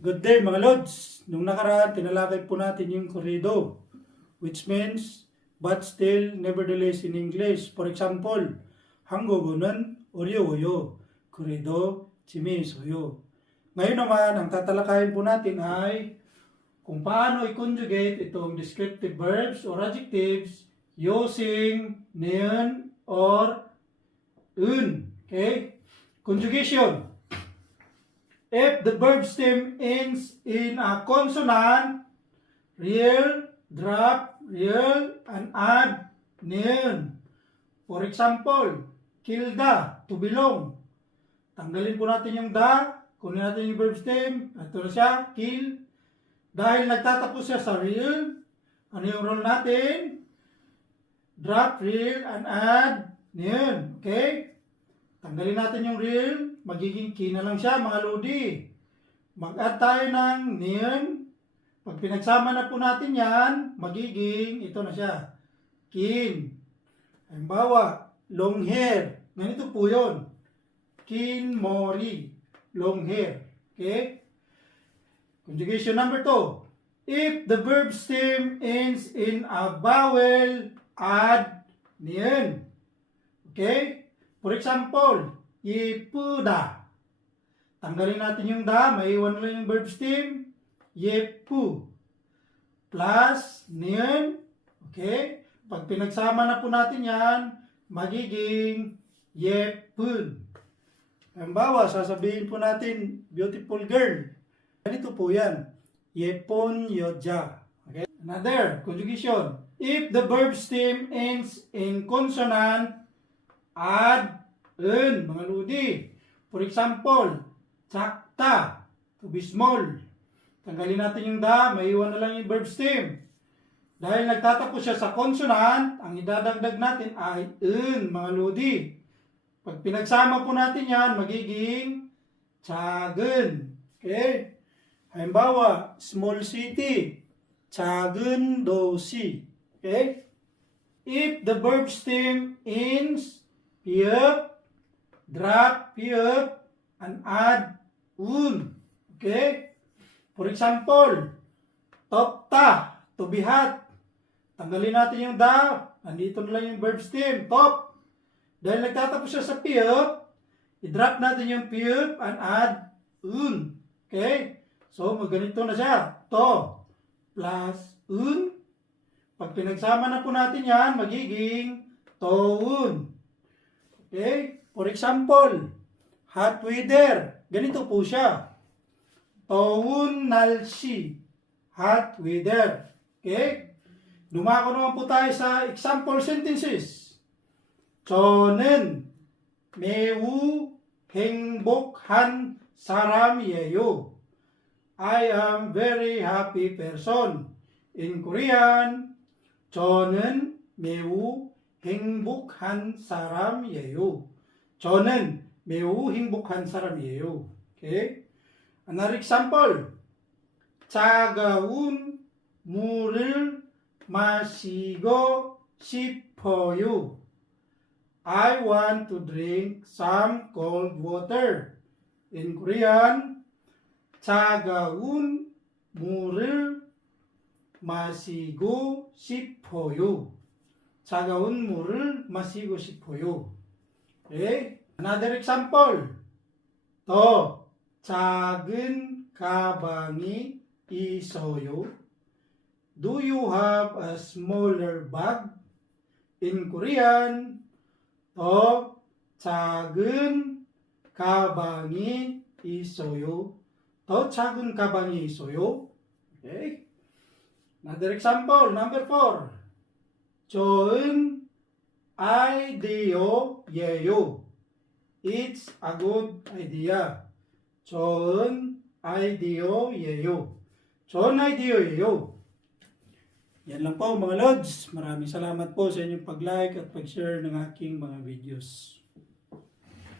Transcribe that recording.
Good day mga Lods! Nung nakaraan, tinalakay po natin yung corrido, which means, but still, nevertheless in English. For example, 한국어는 어려워요. corrido, 재미있어요. Ngayon naman, ang tatalakayin po natin ay kung paano i-conjugate itong descriptive verbs or adjectives using neon or un. Okay? Conjugation. If the verb stem ends in a consonant, real, drop, real, and add neon. For example, kilda, to belong. Tanggalin po natin yung da, kunin natin yung verb stem, ito na siya, kill. Dahil nagtatapos siya sa real, ano yung rule natin? Drop real and add neon. Okay? Tanggalin natin yung real, magiging kin na lang siya mga lodi. Mag-add tayo ng neon. Pag pinagsama na po natin yan, magiging, ito na siya, kin. Halimbawa, long hair. Ganito po yun. Kin mori. Long hair. Okay? Conjugation number 2. If the verb stem ends in a vowel, add neon. Okay? For example, yepuda. Tanggalin natin yung da, maiwan lang yung verb stem. Yepu. Plus, neon. Okay? Pag pinagsama na po natin yan, magiging yepun. Halimbawa, sasabihin po natin, beautiful girl. Ganito po yan. Yepon yoja. Okay? Another conjugation. If the verb stem ends in consonant, add un, mga ludi. For example, tsakta, to be small. Tanggalin natin yung da, maiwan na lang yung verb stem. Dahil nagtatapos siya sa consonant, ang idadagdag natin ay un, mga ludi. Pag pinagsama po natin yan, magiging tsagen. Okay? Halimbawa, small city, 작은 도시. Okay? If the verb stem ends piep, drop piep, and add un. Okay? For example, topta, to be hot. Tanggalin natin yung da. Nandito na lang yung verb stem, top. Dahil nagtatapos siya sa piep, i-drop natin yung piep and add un. Okay? So, ganito na siya. To plus un. Pag pinagsama na po natin yan, magiging toun. Okay? For example, hot weather. Ganito po siya. Toun nalsi. Hot weather. Okay? Dumako naman po tayo sa example sentences. 저는 매우 행복한 사람이에요. I am very happy person. In Korean, 저는 매우 행복한 사람이에요. 저는 매우 행복한 사람이에요. Okay? Another example. 차가운 물을 마시고 싶어요. I want to drink some cold water. In Korean, 차가운 물을 마시고 싶어요. 차가운 물을 마시고 싶어요. Okay? Another example. 더 작은 가방이 있어요. Do you have a smaller bag? In Korean, 더 작은 가방이 있어요. 더 작은 가방이 있어요. Okay? Another example, number 4. 좋은 아이디어예요. It's a good idea. 좋은 아이디어예요. 좋은 아이디어예요. Yan lang po mga Lods. Maraming salamat po sa inyong pag-like at pag-share ng aking mga videos.